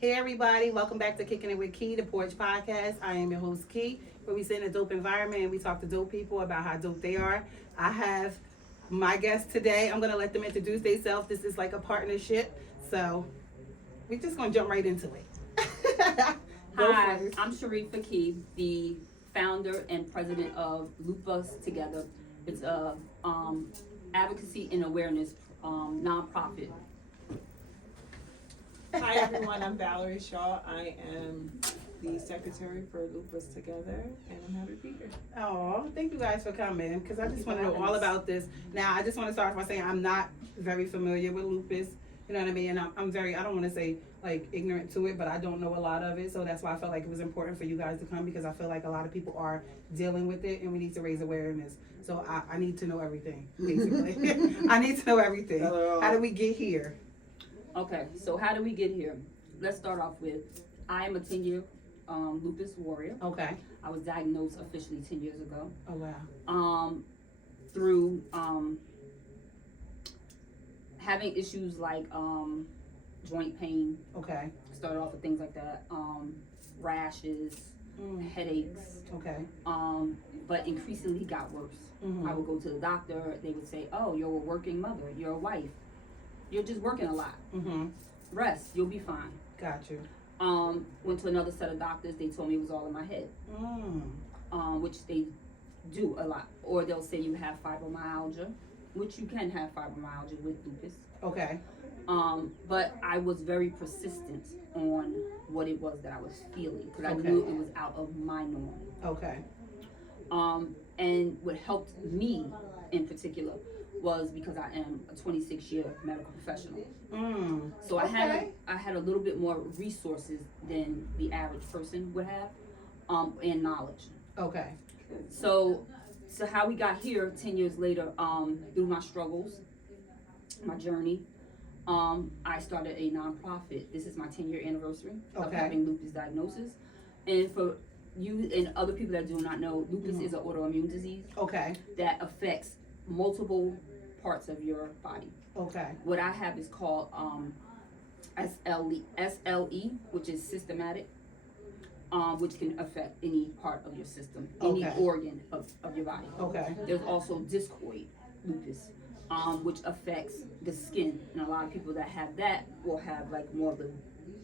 Hey everybody, welcome back to Kicking It with Key, the Porch Podcast. I am your host Key, where we sit in a dope environment and we talk to dope people about how dope they are. I have my guest today. I'm gonna let them introduce themselves. This is like a partnership, so we're just gonna jump right into it. Hi, I'm Sharifa Key, the founder and president of Lupus Together. It's a advocacy and awareness nonprofit. Hi everyone, I'm Valerie Shaw. I am the secretary for Lupus Together, and I'm happy to be here. Oh, thank you guys for coming because I just want to know all about this. Now, I just want to start by saying I'm not very familiar with lupus. You know what I mean? And I'm very, I don't want to say like ignorant to it, but I don't know a lot of it. So that's why I felt like it was important for you guys to come because I feel like a lot of people are dealing with it and we need to raise awareness. So I need to know everything, basically. I need to know everything. How did we get here? Okay, so how do we get here? Let's start off with, I am a 10-year lupus warrior. Okay. I was diagnosed officially 10 years ago. Oh, wow. Through having issues like joint pain. Okay. Started off with things like that, rashes, headaches. Okay. But increasingly got worse. Mm-hmm. I would go to the doctor. They would say, "Oh, you're a working mother. You're a wife. You're just working a lot. Mm-hmm. Rest. You'll be fine." Got you. Went to another set of doctors. They told me it was all in my head, which they do a lot. Or they'll say you have fibromyalgia, which you can have fibromyalgia with lupus. Okay. But I was very persistent on what it was that I was feeling because I Okay. knew it was out of my norm. Okay. And what helped me in particular was because I am a 26-year medical professional. So I had a little bit more resources than the average person would have, and knowledge. Okay. So how we got here 10 years later, through my struggles, my journey, I started a nonprofit. This is my 10-year anniversary of having lupus diagnosis. And for you and other people that do not know, lupus is an autoimmune disease that affects multiple parts of your body. Okay. What I have is called SLE, which is systematic, which can affect any part of your system, any organ of your body. Okay. There's also discoid lupus, which affects the skin, and a lot of people that have that will have like more of the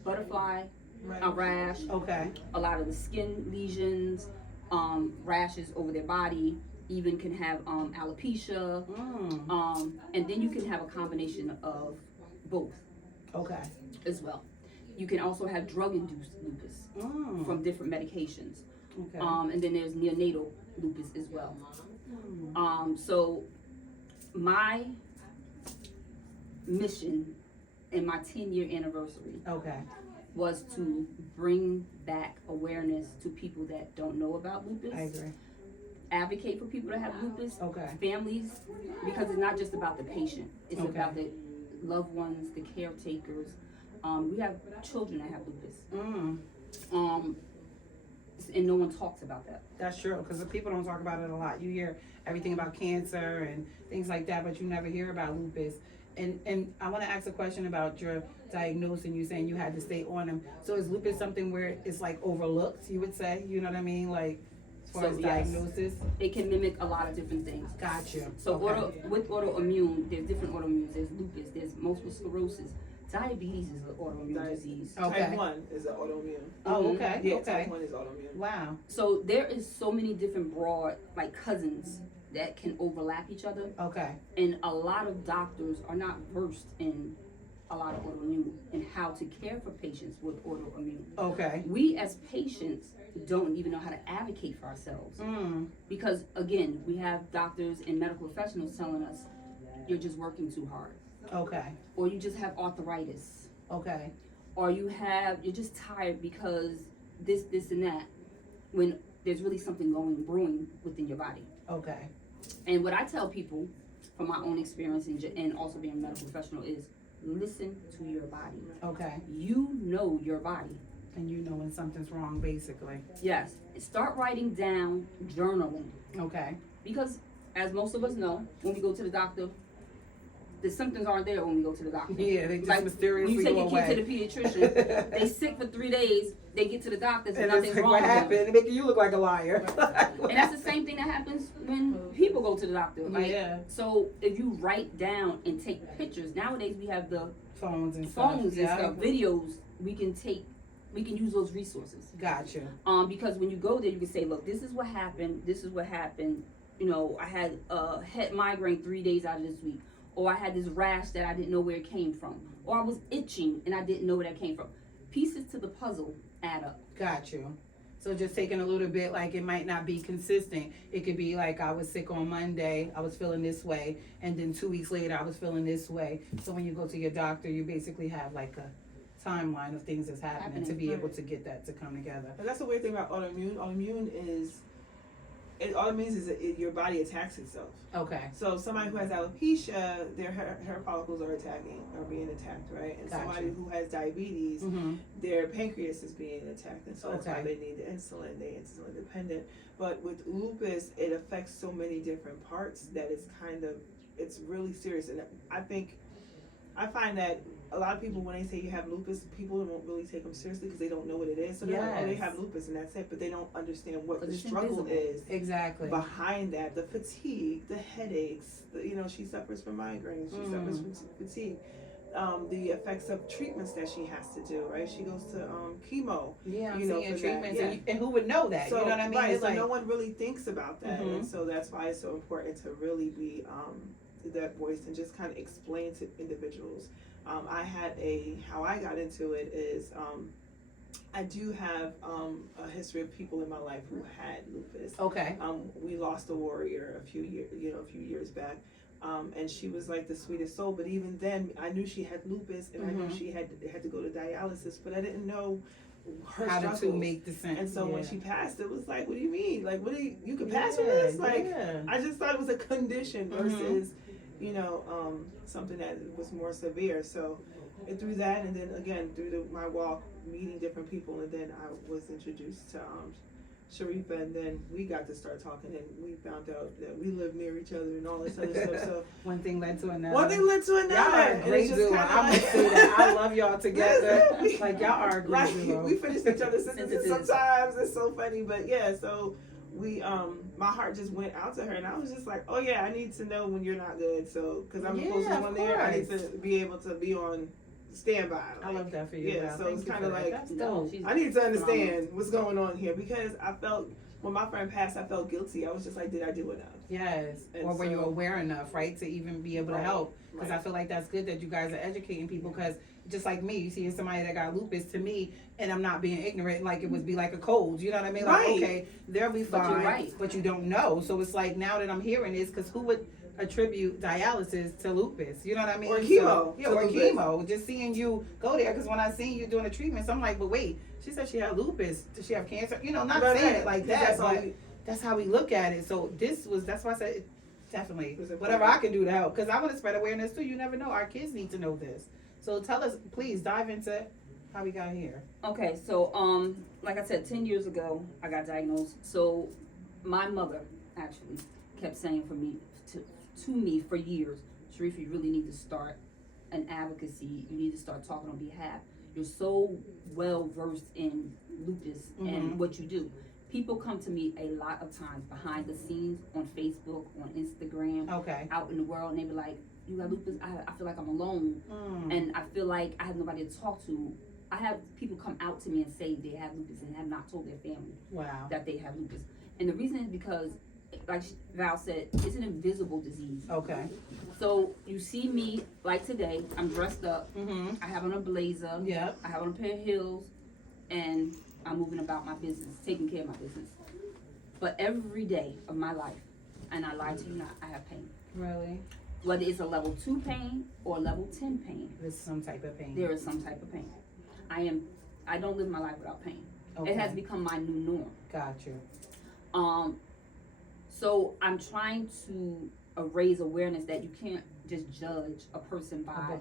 butterfly, a rash, a lot of the skin lesions, rashes over their body, even can have alopecia, and then you can have a combination of both as well. You can also have drug-induced lupus from different medications, and then there's neonatal lupus as well. So my mission in my 10-year anniversary was to bring back awareness to people that don't know about lupus. I agree. Advocate for people that have lupus, families, because it's not just about the patient. It's about the loved ones, the caretakers. We have children that have lupus. And no one talks about that. That's true, because people don't talk about it a lot. You hear everything about cancer and things like that, but you never hear about lupus. And I want to ask a question about your diagnosis and you saying you had to stay on them. So is lupus something where it's like overlooked, you would say? You know what I mean? Like as far as diagnosis? It can mimic a lot of different things. Gotcha. So with autoimmune, there's different autoimmunes. There's lupus, there's multiple sclerosis. Diabetes is an autoimmune disease. Type 1 is an autoimmune. Oh, okay. Yeah, type 1 is autoimmune. Wow. So there is so many different broad, like cousins, that can overlap each other. And a lot of doctors are not versed in a lot of autoimmune and how to care for patients with autoimmune. We as patients don't even know how to advocate for ourselves. Because again, we have doctors and medical professionals telling us, you're just working too hard. Or you just have arthritis. Or you're just tired because this and that, when there's really something brewing within your body. And what I tell people from my own experience and also being a medical professional is listen to your body. You know your body. And you know when something's wrong, basically. Yes. Start writing down, journaling. Okay. Because as most of us know, when we go to the doctor, the symptoms aren't there when we go to the doctor. Yeah, they just like, mysteriously when you go take your away. kid to the pediatrician, they sick for 3 days, they get to the doctor, and nothing's like, wrong what with them. happened? Making you look like a liar. And that's the same thing that happens when people go to the doctor. Like, yeah. So if you write down and take pictures, nowadays we have the phones and stuff, yeah. videos, we can use those resources. Gotcha. Because when you go there, you can say, look, this is what happened, you know, I had a head migraine 3 days out of this week, or I had this rash that I didn't know where it came from, or I was itching and I didn't know where that came from. Pieces to the puzzle add up. Got you. So just taking a little bit, like it might not be consistent. It could be like I was sick on Monday, I was feeling this way, and then 2 weeks later I was feeling this way. So when you go to your doctor, you basically have like a timeline of things that's happening to be able to get that to come together. And that's the weird thing about autoimmune. Autoimmune is, all it means is that your body attacks itself. Okay. So somebody who has alopecia, their hair follicles are being attacked, right? And Gotcha. somebody who has diabetes, their pancreas is being attacked, and so that's why they need the insulin. They're insulin dependent. But with lupus, it affects so many different parts that it's really serious. And I find that a lot of people, when they say you have lupus, people don't really take them seriously because they don't know what it is. So they're like, oh, they have lupus and that's it, but they don't understand what the struggle is behind that. The fatigue, the headaches, she suffers from migraines, she suffers from fatigue. The effects of treatments that she has to do, right? She goes to chemo. Yeah, I'm seeing treatments, and who would know that? So, you know what I mean? Right, it's so like, no one really thinks about that, and so that's why it's so important to really be that voice and just kind of explain to individuals. How I got into it is I do have a history of people in my life who had lupus. Okay. We lost a warrior a few years back. And she was like the sweetest soul, but even then I knew she had lupus and I knew she had to go to dialysis, but I didn't know her how struggles. to make the sense. And so when she passed, it was like, what do you mean? Like, you could pass with this? Like, I just thought it was a condition versus, something that was more severe. So through that, and then again through my walk, meeting different people, and then I was introduced to Sharifa, and then we got to start talking, and we found out that we live near each other and all this other stuff. So one thing led to another. Y'all are a great duo. I'm gonna say that. I love y'all together. Like y'all are a great duo. We finish each other's sentences sometimes. It's so funny, but yeah. So we, my heart just went out to her, and I was just like, oh yeah, I need to know when you're not good. So because I'm the closest one there, I need to be able to be on standby. Like, I love that for you. Yeah, so it's kind of like, I need to understand what's going on here, because I felt, when my friend passed, I felt guilty. I was just like, did I do enough? Yes. And or were you aware enough, right, to even be able to help? Because I feel like that's good that you guys are educating people, because just like me, you see somebody that got lupus, to me, and I'm not being ignorant, like it would be like a cold, you know what I mean? Like, okay, they'll be fine, but you don't know. So it's like, now that I'm hearing this, because who would attribute dialysis to lupus, you know what I mean? Or chemo. So, or chemo. Just seeing you go there, because when I seen you doing the treatments, I'm like, but wait, she said she had lupus. Does she have cancer? You know, not saying it like that, but that's how we look at it. So that's why I said, definitely, whatever I can do to help, because I want to spread awareness too. You never know. Our kids need to know this. So tell us, please, dive into how we got here. Okay, so like I said, 10 years ago, I got diagnosed. So my mother actually kept saying to me for years, Sharif, you really need to start an advocacy. You need to start talking on behalf. You're so well versed in lupus and what you do. People come to me a lot of times behind the scenes on Facebook, on Instagram, out in the world, and they be like, you got lupus? I feel like I'm alone, and I feel like I have nobody to talk to. I have people come out to me and say they have lupus and have not told their family that they have lupus. And the reason is because, like Val said, it's an invisible disease. Okay. So you see me, like today, I'm dressed up. I have on a blazer. I have on a pair of heels, and I'm moving about my business, taking care of my business. But every day of my life, and I lie to you not, I have pain. Really? Whether it's a level 2 pain or a level 10 pain. There's some type of pain. There is some type of pain. I don't live my life without pain. Okay. It has become my new norm. Gotcha. So I'm trying to raise awareness that you can't just judge a person by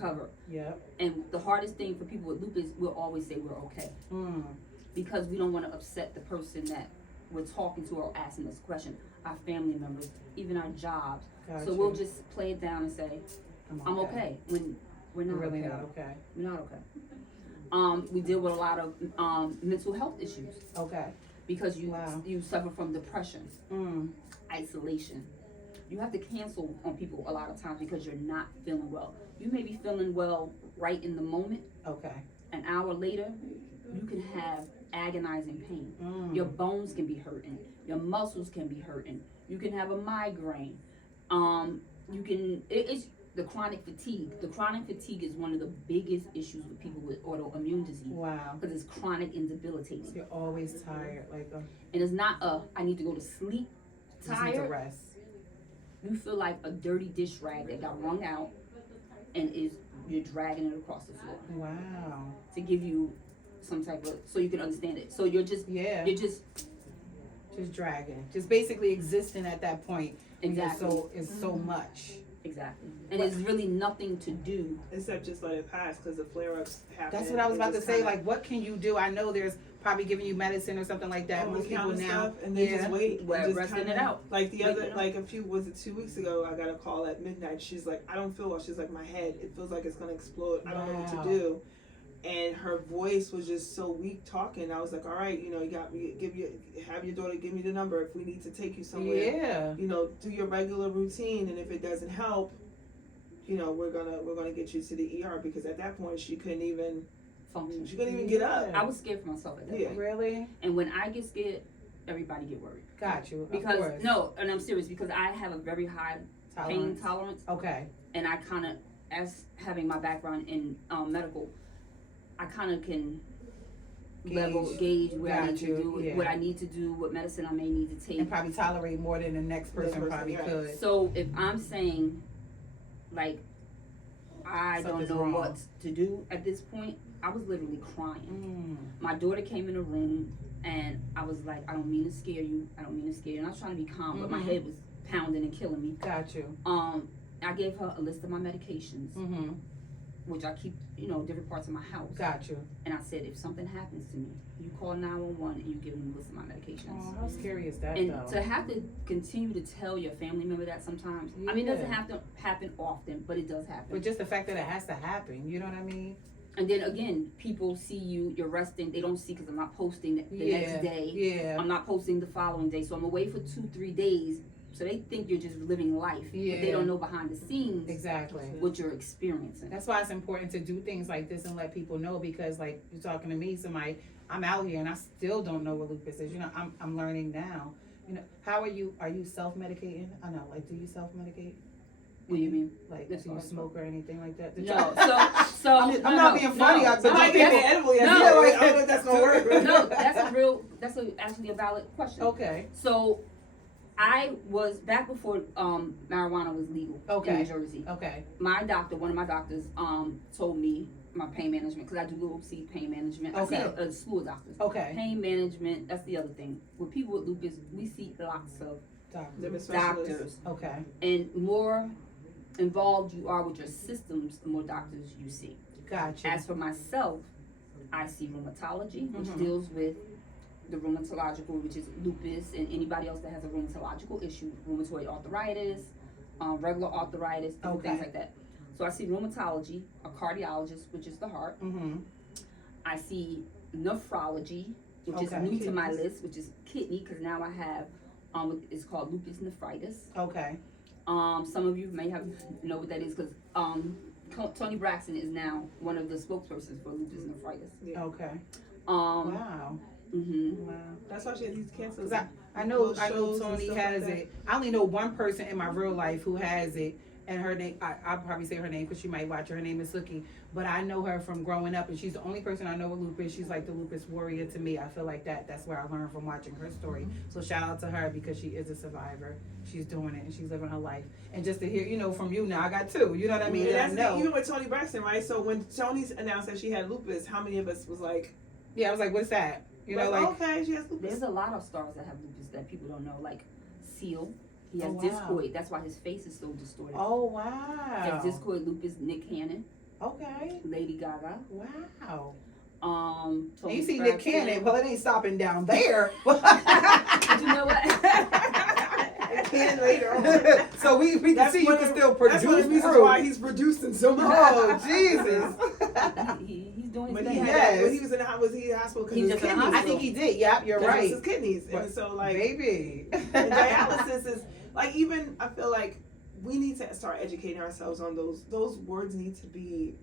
cover. Yep. And the hardest thing for people with lupus, we'll always say we're okay. Because we don't want to upset the person that we're talking to or asking this question, our family members, even our jobs. Gotcha. So we'll just play it down and say, I'm okay when we're not really okay. not okay. We're not okay. We deal with a lot of mental health issues. Okay. Because you suffer from depression, isolation. You have to cancel on people a lot of times because you're not feeling well. You may be feeling well right in the moment. Okay. An hour later, you can have agonizing pain. Your bones can be hurting. Your muscles can be hurting. You can have a migraine. It's the chronic fatigue. The chronic fatigue is one of the biggest issues with people with autoimmune disease. Wow. Because it's chronic and debilitating. So you're always tired, and it's not I need to go to sleep tired. Need to rest. You feel like a dirty dish rag that got wrung out and you're dragging it across the floor. Wow. To give you some type of, so you can understand it. So you're just dragging, just basically existing at that point. Exactly. So it's so much. Exactly. And there's really nothing to do except just let it pass because the flare-ups happen. That's what I was about to say. Like, what can you do? I know there's probably giving you medicine or something like that. Most people now, and they just wait, and just resting it out. Like the other, like 2 weeks ago, I got a call at midnight. She's like, I don't feel well. She's like, my head, it feels like it's gonna explode. I don't know what to do. And her voice was just so weak talking. I was like, all right, you got me. Have your daughter give me the number if we need to take you somewhere. Yeah. Do your regular routine, and if it doesn't help, we're gonna get you to the ER because at that point she couldn't even function. She couldn't even get up. I was scared for myself at that point. Really? And when I get scared, everybody get worried. Got you. Because and I'm serious because I have a very high pain tolerance. Okay. And I kind of, as having my background in medical, I kind of can gauge where I need to do, what I need to do, what medicine I may need to take. And probably tolerate more than the next person probably could. So if I'm saying, like, I don't know what to do at this point, I was literally crying. My daughter came in the room and I was like, I don't mean to scare you. I don't mean to scare you. And I was trying to be calm, but my head was pounding and killing me. Got you. I gave her a list of my medications. Which I keep, different parts of my house. Got you. And I said, if something happens to me, you call 911 and you give them a list of my medications. Oh, how scary is that, and though? to have to continue to tell your family member that sometimes, I mean, it doesn't have to happen often, but it does happen. But just the fact that it has to happen, you know what I mean? And then again, people see you're resting, they don't see because I'm not posting the next day. Yeah. I'm not posting the following day. So I'm away for 2-3 days. So they think you're just living life, but they don't know behind the scenes what you're experiencing. That's why it's important to do things like this and let people know because, like, you're talking to me, somebody, I'm out here and I still don't know what lupus is. I'm learning now. How are you? Are you self-medicating? I know. Like, do you self-medicate? What do you mean? Like, do you smoke or anything like that? No. So I'm not being funny. No, I might be edible. I don't know if that's gonna work. No, that's actually a valid question. Okay. So I was back before marijuana was legal in New Jersey. Okay. One of my doctors, told me my pain management because I do little C pain management. I see a slew of doctors. Okay. Pain management. That's the other thing. With people with lupus, we see lots of doctors. Okay. And more involved you are with your systems, the more doctors you see. Gotcha. As for myself, I see rheumatology, which deals with the rheumatological, which is lupus, and anybody else that has a rheumatological issue, rheumatoid arthritis, regular arthritis, different things like that. So I see rheumatology, a cardiologist, which is the heart. I see nephrology, which is new to my list, which is kidney, because now I have, it's called lupus nephritis. Okay. Some of you may know what that is, because Tony Braxton is now one of the spokespersons for lupus nephritis. Yeah. Okay. Wow. Wow. That's why she has these cancers. I know Tony has it. I only know one person in my real life who has it, and her name, I'll probably say her name because she might watch her. Her name is Suki, but I know her from growing up, and she's the only person I know with lupus. She's like the lupus warrior to me. I feel like that's where I learned from watching her story. So shout out to her because she is a survivor. She's doing it and she's living her life. And just to hear, from you now, I got two. You know what I mean? That's even with Tony Braxton, right? So when Tony announced that she had lupus, how many of us was like, yeah, I was like, what's that? Okay, she has lupus. There's a lot of stars that have lupus that people don't know, like Seal. He has discoid. That's why his face is so distorted. Oh, wow. He has discoid lupus. Nick Cannon. Okay. Lady Gaga. Wow. And you see Nick Cannon, well, it ain't stopping down there. But you know what? can later on. So we can see you can still produce. That's one of the reasons why he's producing so much. Oh Jesus! He's doing When his he thing. had when he was in the was he in the hospital because He's his just in the kidneys? I think he did. Yep, you're right. His kidneys, and so like baby. and dialysis is like even I feel like we need to start educating ourselves on those words need to be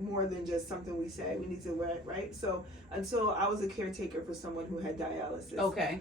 more than just something we say. We need to right. So until I was a caretaker for someone who had dialysis. Okay.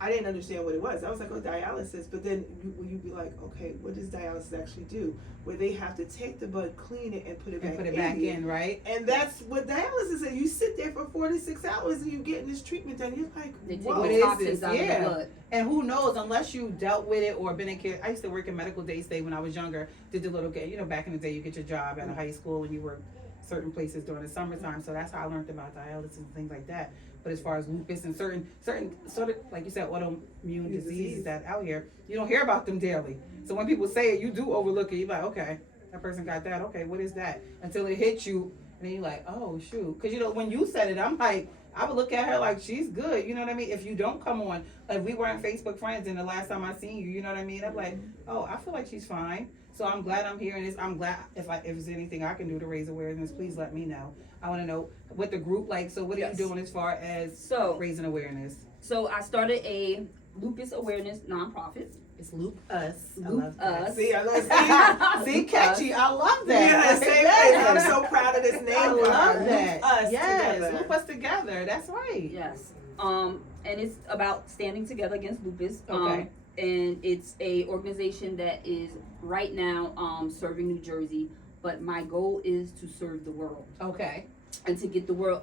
I didn't understand what it was. I was like, oh, dialysis. But then you'd be like, okay, what does dialysis actually do? Where they have to take the blood, clean it, and put it back in, right? And that's what dialysis is. You sit there for 46 hours and you getting this treatment done. You're like, what is this? Yeah. And who knows, unless you dealt with it or been in care. I used to work in medical day stay when I was younger. Did the little, back in the day, you get your job at a high school and you work certain places during the summertime. So that's how I learned about dialysis and things like that. But as far as lupus and certain sort of, like you said, autoimmune diseases that out here, you don't hear about them daily. So when people say it, you do overlook it. You're like, okay, that person got that. Okay, what is that? Until it hits you, and then you're like, oh, shoot. Because, when you said it, I'm like, I would look at her like she's good. You know what I mean? If you don't come on, like we weren't Facebook friends and the last time I seen you, you know what I mean? I'm like, oh, I feel like she's fine. So I'm glad I'm hearing this. I'm glad if there's anything I can do to raise awareness, please let me know. I want to know what the group like. So what are you doing as far as raising awareness? So I started a lupus awareness nonprofit. It's Lupus. I love that. See, I love see, catchy. I love that. Yeah, same place. I'm so proud of this name. I love that. Us yes, together. Lupus together. That's right. Yes. And it's about standing together against lupus. Okay. And it's a organization that is right now serving New Jersey, but my goal is to serve the world. Okay. And to get the word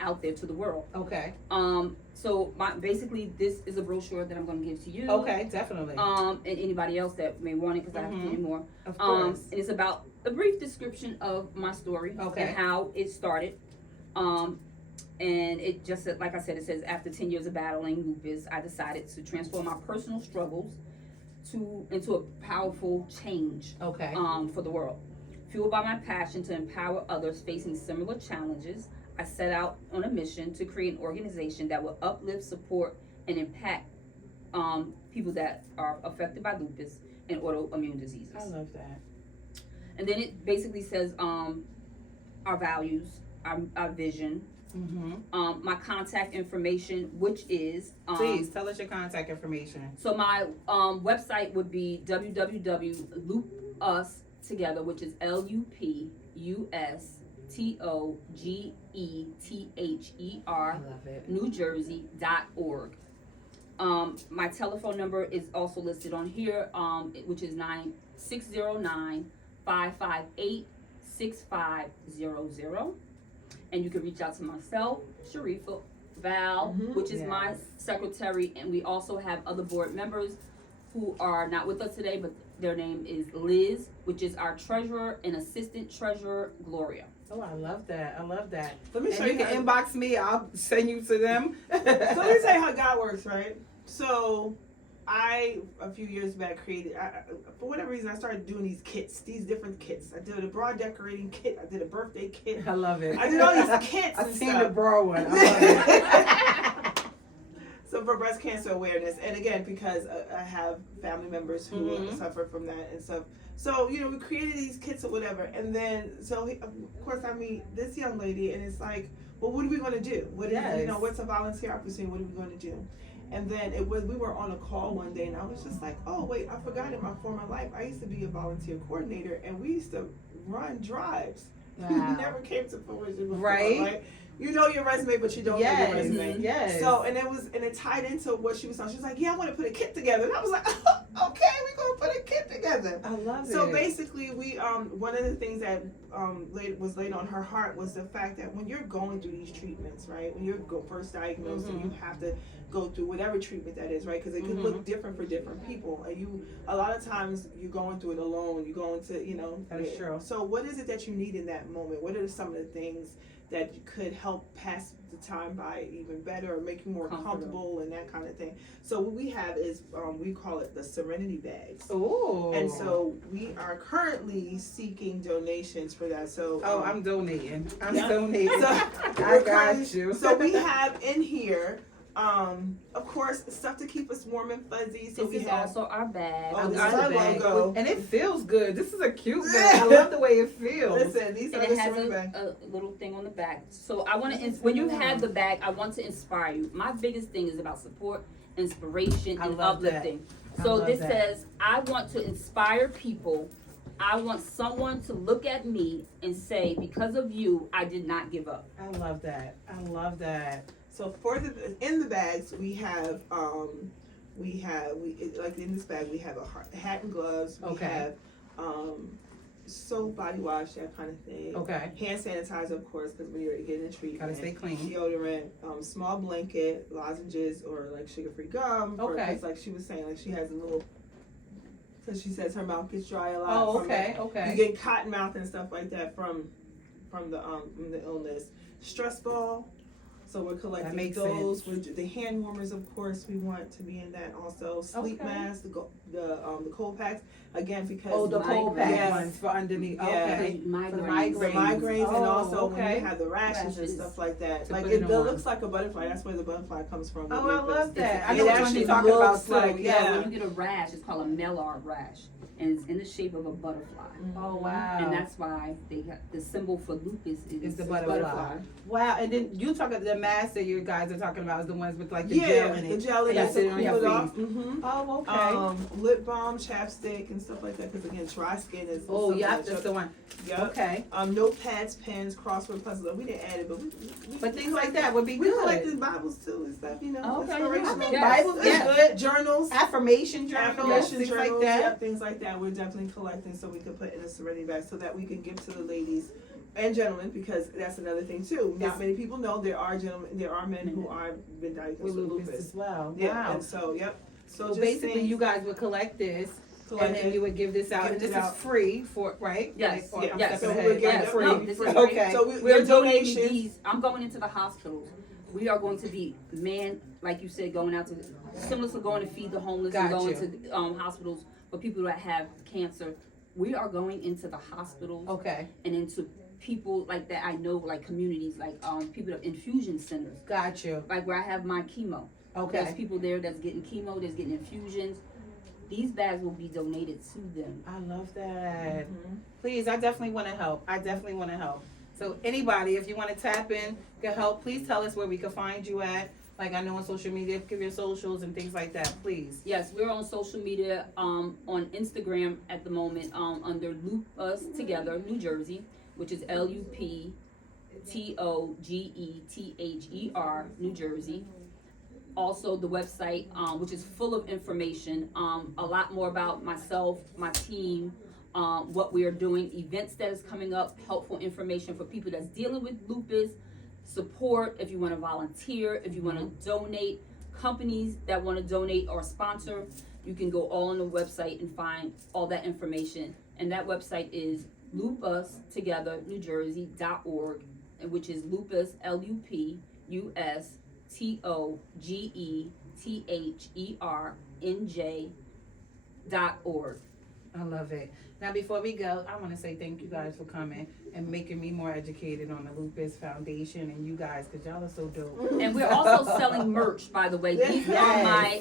out there to the world. Okay. So basically this is a brochure that I'm going to give to you. Okay, definitely. And anybody else that may want it because I have plenty more. Of course. And it's about a brief description of my story and how it started. And it just, like I said, it says, after 10 years of battling lupus, I decided to transform my personal struggles into a powerful change for the world. Fueled by my passion to empower others facing similar challenges, I set out on a mission to create an organization that will uplift, support, and impact people that are affected by lupus and autoimmune diseases. I love that. And then it basically says our values, our vision, my contact information, which is please tell us your contact information. So my website would be www.lupustogether, which is LUPUSTOGETHER NewJersey.org. My telephone number is also listed on here, which is 609-558-6500. And you can reach out to myself, Sharifa, Val, which is my secretary, and we also have other board members who are not with us today, but their name is Liz, which is our treasurer, and assistant treasurer, Gloria. Oh, I love that. I love that. Let me show you. You can inbox me. I'll send you to them. So let me tell you how God works, right? So I, a few years back, created, for whatever reason, I started doing these different kits. I did a bra decorating kit. I did a birthday kit. I love it. I did all these kits. I've seen the bra one. I love it. So for breast cancer awareness, and again, because I have family members who suffer from that and stuff. So, we created these kits or whatever. And then, of course, I meet this young lady, and it's like, well, what are we going to do? What's a volunteer opportunity? What are we going to do? And then we were on a call one day, and I was just like, oh, wait, I forgot in my former life, I used to be a volunteer coordinator, and we used to run drives. Wow. Never came to fruition before, right? You know your resume, but you don't know your resume. Yes. So, and it tied into what she was saying. She was like, yeah, I want to put a kit together. And I was like, oh, okay, we're going to put a kit together. I love it. So basically, we, one of the things that was laid on her heart was the fact that when you're going through these treatments, right, when you're first diagnosed and you have to go through whatever treatment that is, right, because it can look different for different people. And a lot of times you're going through it alone. You're going to, That is true. So what is it that you need in that moment? What are some of the things that could help pass the time by even better or make you more comfortable and that kind of thing? So what we have is, we call it the Serenity Bags. Ooh. And so we are currently seeking donations for that. So I'm donating. I'm donating. So I got you. So we have in here Of course, stuff to keep us warm and fuzzy. So this is also our bag. Oh, this I is got our the bag. logo. And it feels good. This is a cute bag. I love the way it feels. Listen, these And are it the has swimming bag. a little thing on the back. So I want to, when you have the bag, I want to inspire you. My biggest thing is about support, inspiration, I and love that. uplifting. I So love this that. says, I want to inspire people. I want someone to look at me and say, because of you, I did not give up. I love that. I love that. So for in the bags we have like in this bag we have a hat and gloves. We have soap, body wash, that kind of thing. Okay. Hand sanitizer, of course, because when you're getting a treatment. Gotta stay clean. Deodorant, small blanket, lozenges, or like sugar-free gum. Okay. Because like she was saying, like she has a little. Because she says her mouth gets dry a lot. Oh, from okay, it. okay. You get cotton mouth and stuff like that from the illness. Stress ball. So we're collecting those. With the hand warmers, of course, we want to be in that also. Sleep masks, the cold packs. Again, because the cold pack ones for underneath. Yeah. Okay. Migraines. For migraines and also when okay. you have the rashes and stuff like that. To Like put it it looks like a butterfly. That's where the butterfly comes from. Oh, I love that. I It know what actually you're talking about looks too. like, Yeah, when you get a rash, it's called a Maillard rash, and it's in the shape of a butterfly. Oh, wow. And that's why they got the symbol for lupus is the butterfly. Wow. And then you talk about the mask that you guys are talking about is the ones with like the gel in it. The gel in it to cool it off. Oh, okay. Lip balm, chapstick, and stuff like that. Because again, dry skin is. Oh, yeah, that's the one. Yep. Okay. Notepads, pens, crossword puzzles. We didn't add it, but but things like that would be we good. collected Bibles too and stuff. You know, inspirational. I think Bibles is good. Journals, affirmation journals, things journals, like that. Yeah, things like that. We're definitely collecting so we can put in a serenity bag so that we can give to the ladies and gentlemen, because that's another thing too. Not many people know there are men who are been diagnosed with lupus as well. Yeah, Wow. and so So just basically, you guys would collect this. And then you would give this out, and this is free for, right? Yes, like, yes. So we're giving it free. No, this is okay. Free. So we're donating these. I'm going into the hospitals. We are going to be like you said, going out to similar to going to feed the homeless and going to hospitals for people that have cancer. We are going into the hospitals. Okay. And into people like that I know, like communities, like people at infusion centers. Got you. Like where I have my chemo. Okay. There's people there that's getting chemo, that's getting infusions. These bags will be donated to them. I love that. Please, I definitely want to help. So anybody, if you want to tap in, can help, please tell us where we can find you at. Like I know on social media, give your socials and things like that, please. Yes, we're on social media, on Instagram at the moment, under Lupus Together, New Jersey, which is LUPTOGETHER, New Jersey. Also the website, which is full of information, a lot more about myself, my team, what we are doing, events that is coming up, helpful information for people that's dealing with lupus, support if you want to volunteer, if you want to donate, companies that want to donate or sponsor, you can go all on the website and find all that information. And that website is lupustogether.org, which is lupus, LUPUSTOGETHERNJ.org. I love it. Now, before we go, I want to say thank you guys for coming and making me more educated on the Lupus Foundation and you guys, because y'all are so dope. And we're also selling merch, by the way. These are my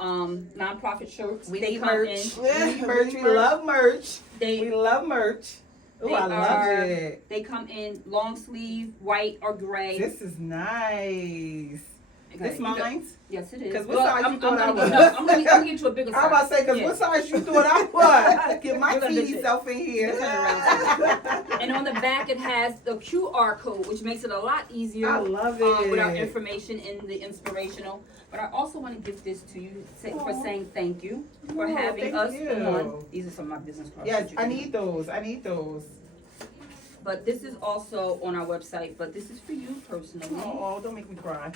nonprofit shirts. We they need come merch. in. We need merch. We love merch. We love merch. Oh, I love it. They come in long sleeve, white or gray. This is nice. This mine? Yes, it is. Because what size you thought I was? No, I'm gonna get you a bigger size. I'm about to say, because what size you thought I was? Get my teeny self in here. And on the back, it has the QR code, which makes it a lot easier. I love it. With our information in the inspirational. But I also want to give this to you for saying thank you for having us on. These are some of my business cards. Yes, I need those. I need those. But this is also on our website, but this is for you personally. Oh, don't make me cry.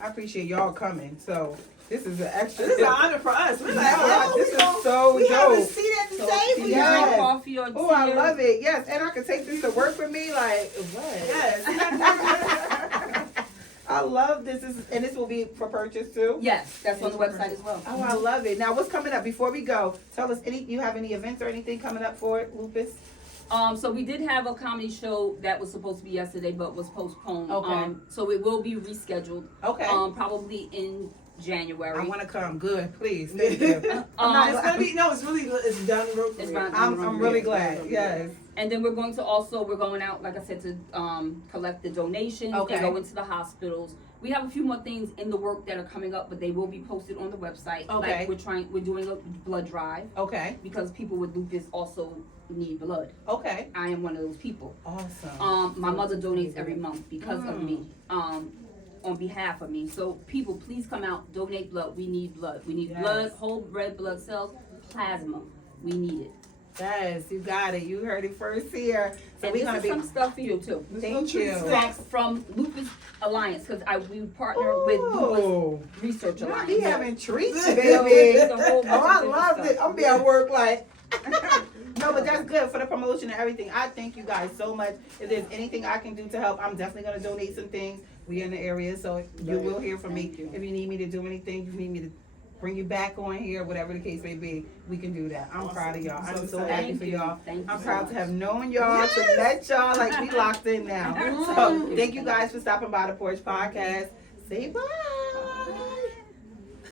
I appreciate y'all coming. So this is an extra. This is an honor for us. We're like, this is so we have a dope. seat at the So table. you drink coffee or tea. Oh, I love it. Yes, and I can take this to work for me. Like what? Yes. I love this. And this will be for purchase too. Yes, that's on the website as well. Oh, I love it. Now, what's coming up? Before we go, tell us you have any events or anything coming up for it, Lupus? So we did have a comedy show that was supposed to be yesterday, but was postponed. Okay. So it will be rescheduled. Okay. Probably in January. I want to come. Good, please. Thank you. It's gonna be it's done real quick. It's done. I'm really glad. Yes. And then we're going out, like I said, to collect the donations Okay. and go into the hospitals. We have a few more things in the work that are coming up, but they will be posted on the website. Okay. Like we're doing a blood drive. Okay. Because people with lupus also need blood. Okay. I am one of those people. Awesome. My mother donates every month because of me. On behalf of me. So people, please come out, donate blood. We need blood. We need blood, whole red blood cells, plasma. We need it. Yes, you got it. You heard it first here. So And we're this gonna is be some stuff for you too. Thank you. From Lupus Alliance, because we partner with Lupus Research You Alliance. be having treats, It's baby. a whole bunch I of love different it. stuff. I'm be at work like. No, but that's good for the promotion and everything. I thank you guys so much. If there's anything I can do to help, I'm definitely gonna donate some things. We in the area, so you will hear from me. If you need me to do anything, if you need me to bring you back on here, whatever the case may be, we can do that. I'm proud of y'all. I'm so happy for y'all. I'm proud to have known y'all, to met y'all, like we locked in now. So thank you guys for stopping by the Porch Podcast. Say bye.